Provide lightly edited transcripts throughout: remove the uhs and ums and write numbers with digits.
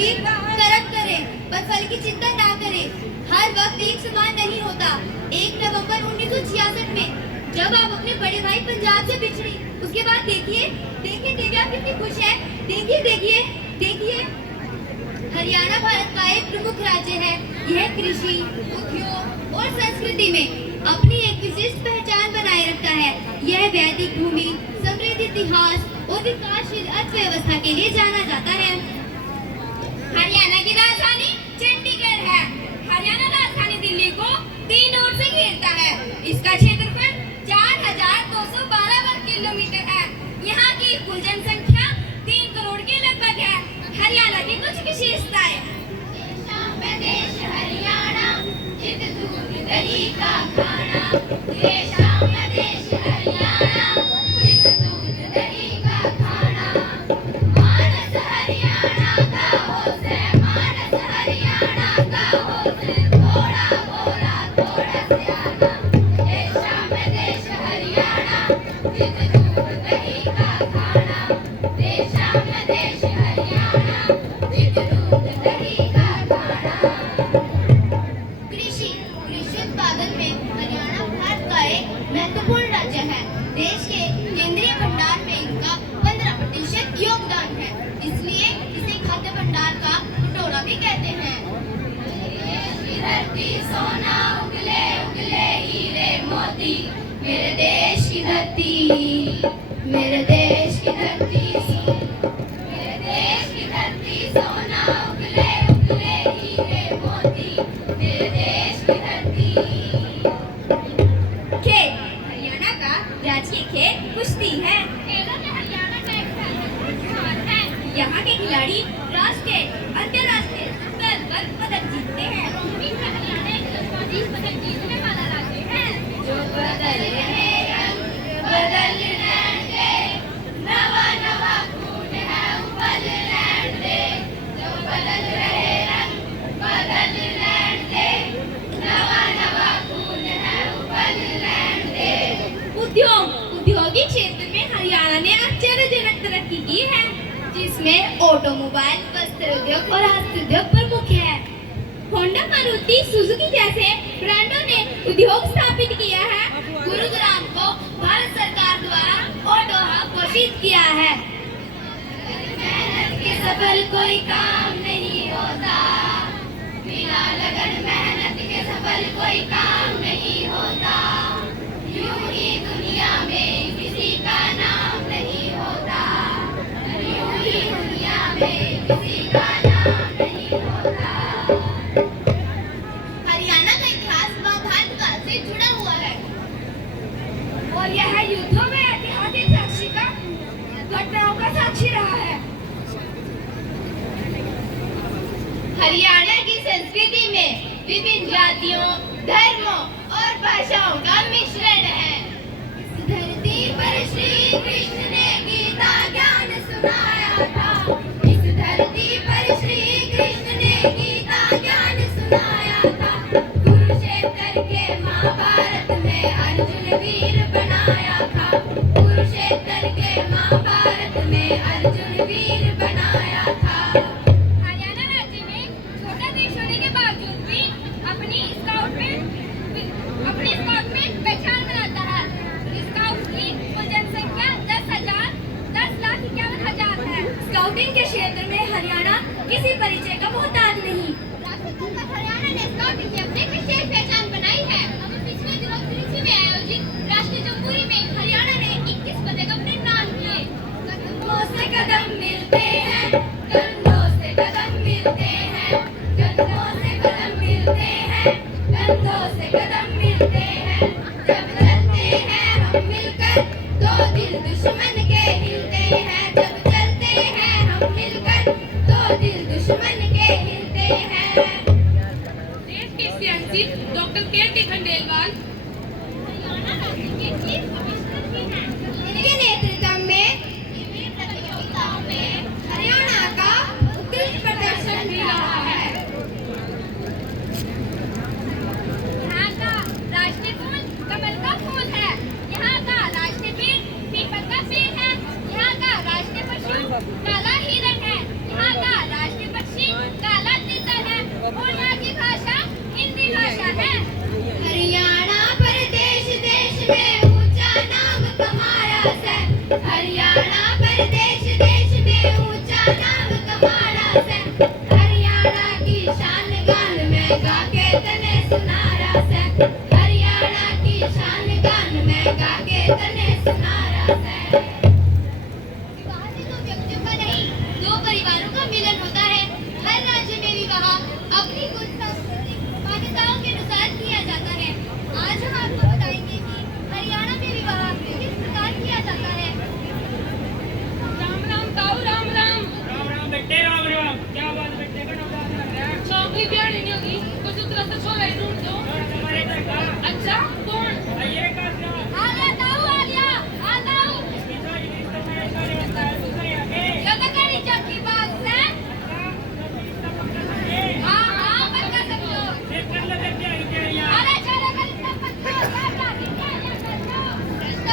भी कर्म करें पर फल की चिंता ना करें। हर वक्त एक समान नहीं होता। 1 नवंबर 1966 में जब आप अपने बड़े भाई पंजाब से बिछड़ी, उसके बाद देखिए आप कितनी खुश है। देखिए हरियाणा भारत का एक प्रमुख राज्य है। यह कृषि, उद्योग और संस्कृति में अपनी एक विशिष्ट पहचान बनाए रखता है। यह वैदिक भूमि, समृद्ध इतिहास और विकासशील अर्थव्यवस्था के लिए जाना जाता है। हरियाणा की राजधानी चंडीगढ़ है। हरियाणा राजधानी दिल्ली को 3 ओर से घेरता है। इसका क्षेत्रफल 4212 वर्ग किलोमीटर है। यहाँ की कुल जनसंख्या 3 करोड़ के लगभग है। हरियाणा की कुछ विशेषताएं। देश हरियाणा, चित दूध दही का खाना। देश हरियाणा, चित दूध दही का खाना। मानस हरियाणा का होश है, मानस हरियाणा का होश है। थोड़ा भोला थोड़ा सियाना। देश हरियाणा, चित दूध दही का खाना। देश हरियाणा, चित दूध दही का खाना। कृषि उत्पादन में हरियाणा भारत का एक महत्वपूर्ण राज्य है। देश के केंद्रीय भंडार में इनका 15% योगदान है। इसलिए इसे खाद्य भंडार का कटोरा भी कहते हैं। धरती सोना उगले उगले हीरे मोती। मेरे देश की धरती, मेरे देश की धरती, मेरे देश की धरती सोना उगले उगले हीरे मोती। मेरे देश की धरती। खेल हरियाणा का राजकीय खेल कुश्ती है। खेलों में हरियाणा का एक महत्वपूर्ण स्थान है। यहाँ के खिलाड़ी राष्ट्रीय, अंतर्राष्ट्रीय स्तर पर पदक जीतते हैं। हरियाणा एक 20 पदक जीतने वाला राज्य है। जो बदल रहे रंग बदल दे, नवा नवा खून है उबल दे। जो बदल रहे रंग बदल दे, नवा नवा खून है उबल दे। औद्योगिक क्षेत्र में हरियाणा ने आश्चर्यजनक तरक्की की है, जिसमें ऑटोमोबाइल, वस्त्र उद्योग और हस्त उद्योग प्रमुख है। होंडा, मारुति, सुजुकी जैसे ब्रांडों ने उद्योग स्थापित किया है। गुरुग्राम को भारत सरकार द्वारा ऑटो हब घोषित किया है। मेहनत के सफल कोई काम नहीं होता। बिना लगन मेहनत के सफल कोई काम नहीं होता। यूं ही दुनिया में किसी का नाम नहीं होता। यूं ही दुनिया में किसी का नाम नहीं होता। हरियाणा का इतिहास महाभारत काल से जुड़ा हुआ है और यह युद्धों में ऐतिहासिक साक्षी का घटनाओं का साक्षी रहा है। हरियाणा की संस्कृति में विभिन्न जातियों, धर्मों और भाषाओं का मिश्रण है। इस धरती पर श्री कृष्ण ने गीता ज्ञान सुनाया था। इस धरती पर श्री कृष्ण ने गीता ज्ञान सुनाया था। कुरुक्षेत्र के महाभारत में अर्जुन वीर बनाया था। कुरुक्षेत्र के महाभारत में अर्जुन वीर बनाया था। हरियाणा राज्य में छोटा देश होने के बावजूद भी अपनी स्काउट में पहचान बनाता है। स्काउट की कुल जनसंख्या 10,51,000 है। स्काउटिंग के क्षेत्र में हरियाणा किसी परिचय का मोहताज नहीं। हरियाणा ने स्काउटिंग में अपनी विशेष पहचान बनाई है। पिछले दिनों त्रिची में आयोजित राष्ट्रीय जम्बूरी में हरियाणा ने 21 पदक अपने नाम किए। कंधों से कदम मिलते हैं, कंधों से कदम मिलते हैं, कंधों से कदम मिलते हैं, कंधों से कदम मिलते हैं। जब चलते हैं हम मिलकर तो दिल दुश्मन के हिलते हैं। जब चलते हैं हम मिलकर तो दिल दुश्मन के हिलते हैं। देश के सियासी डॉक्टर के खंडेलवाल हरियाणा राज्य के चीफ कमिश्नर भी हैं। इनके नेतृत्व में प्रतियोगिताओं में हरियाणा का उत्कृष्ट प्रदर्शन भी रहा है। यहाँ का राष्ट्रीय फूल कमल का फूल है। यहाँ का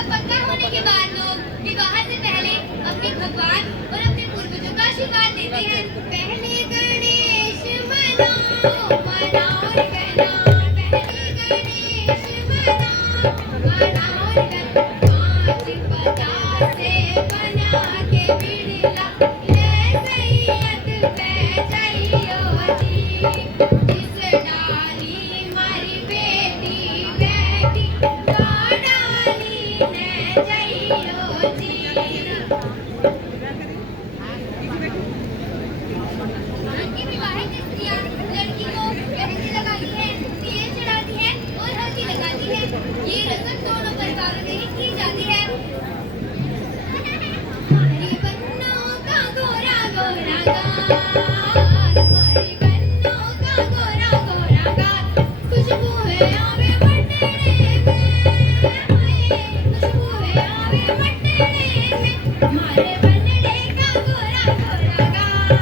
पक्का होने के बाद लोग विवाह से पहले अपने भगवान और अपने पूर्वजों का आशीर्वाद लेते हैं। पहले गणेश मनाओ मनाओ रे गणा, पहले गणेश मनाओ मनाओ रे गणा, 5 पतासे बना के बिड़ला ले सैयद पे जाइयो जी। जिस डाली मारी बेटी बैठी डाली ने जाइयो जी। आगे विवाहित स्त्रियां लड़की को मेहंदी लगाती हैं, तेल चढ़ाती हैं और हल्दी लगाती हैं। ये रस्म दोनों परिवारों में ही की जाती है। हमारी बन्नों का गोरा गोरा गाल, हमारी बन्नों का गोरा गोरा गाल, खुशबू है आवे बटने में, खुशबू है आवे बटने में। हमारे बन्नड़े का गोरा गोरा गाल,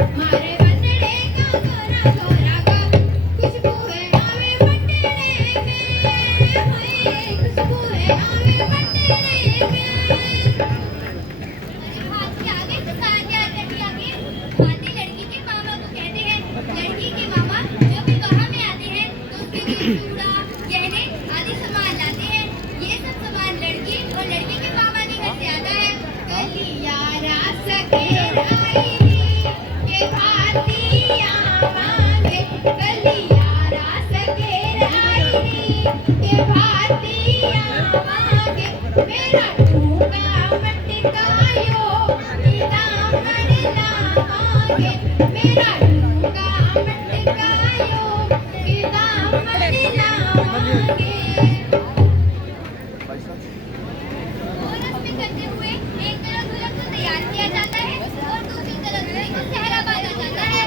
हमारे बन्नड़े का गोरा गोरा गाल, खुशबू है आवे बटने में, खुशबू है आवे बटने में। हाथ के आगे तो साथ याद कर दिया आगे। बातें लड़की के मामा को कहते हैं। लड़की के मामा जब विवाह में आते हैं तो उसके लिए चूड़ा, गहने आदि सामान लाते हैं। ये सब सामान लड़की और लड़के के मामा के घर से आता है। कलियारा सकेर आई के भातिया मांगे, कलियारा सकेर आई के भातिया मांगे, मेरा टूका मटकायो दामन ना मांगे, मेरा टूका मटकायो दामन ना मांगे। और रस्में करते हुए एक तरफ दुल्हन को तैयार किया जाता है और दूसरी तरफ दुल्हन को सेहरा बांधा जाता है।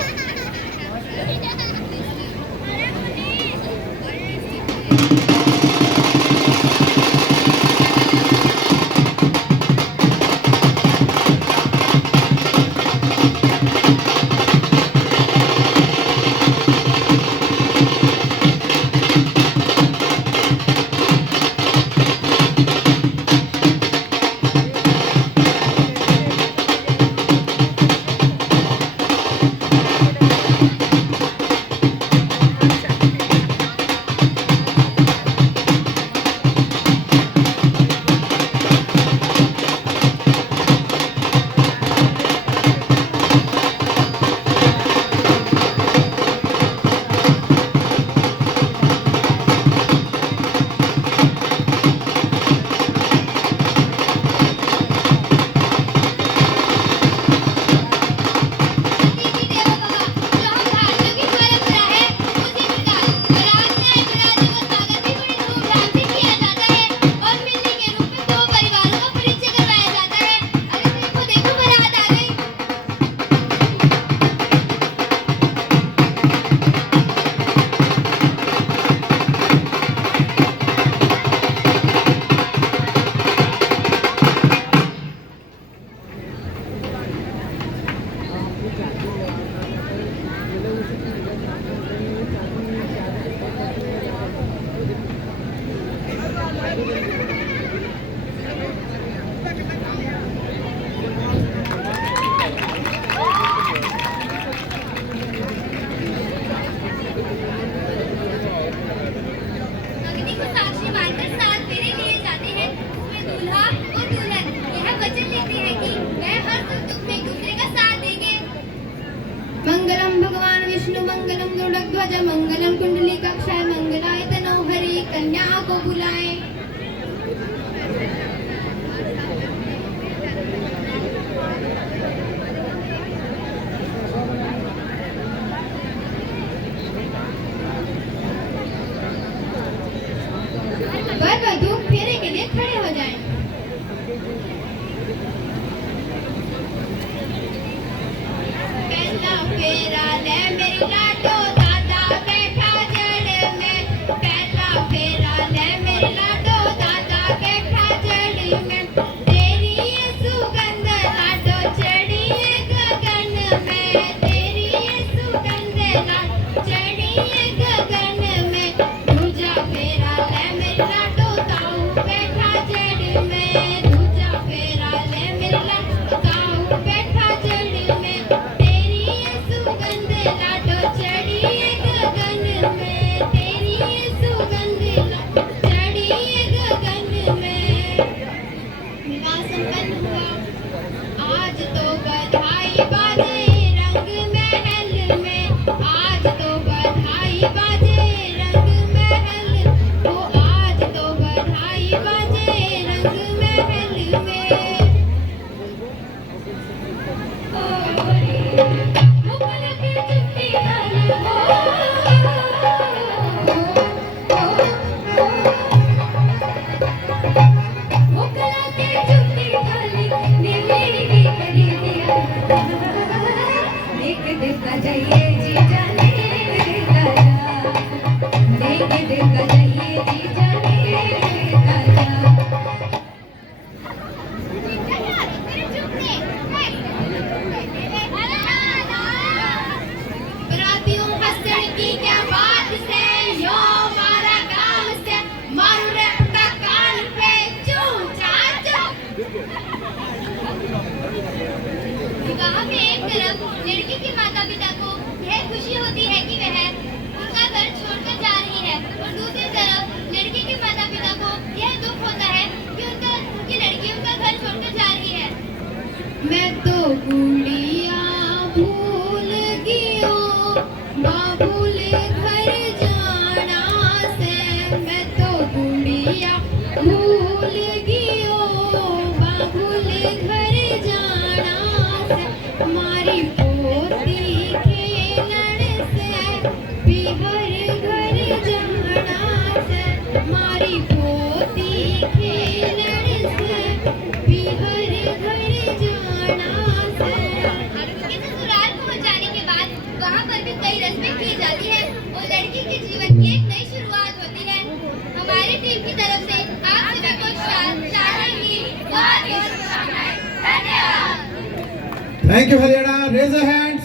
बाजे रंग महल में मुगल की चुप्पी डाली मुगल की चुप्पी डाली नीली की करी दिया देख देखा जाइए जी जाने देख देखा जाइए जी जाने बरातियों हंसने की क्या बात से यो मारा गाँव से मारू रे पटा कान पे चूं चाचो विवाह में एक तरफ लड़की के माता पिता को यह खुशी होती है कि वह उनका घर छोड़कर जा रही है और दूसरी तरफ लड़की के माता पिता को यह दुख होता है कि उनकी लड़की उनका घर छोड़कर जा रही है। मैं तो गुड़िया भूल गियो बाबुल घर जाना से मैं तो गुड़िया भूल गियो बाबुल घर जाना से मारी पोती खेलन से बिहर घर जाना से मारी पोती खेलन से बिहर घर जाना से। इस ससुराल पहुंच जाने के बाद वहाँ पर भी कई रस्में की जाती है और लड़की के जीवन की एक नई शुरुआत होती है। हमारी टीम की तरफ से आप सभी को शादी की बहुत बहुत शुभकामनाएं। धन्यवाद। Thank you, Haryana. Raise a hand.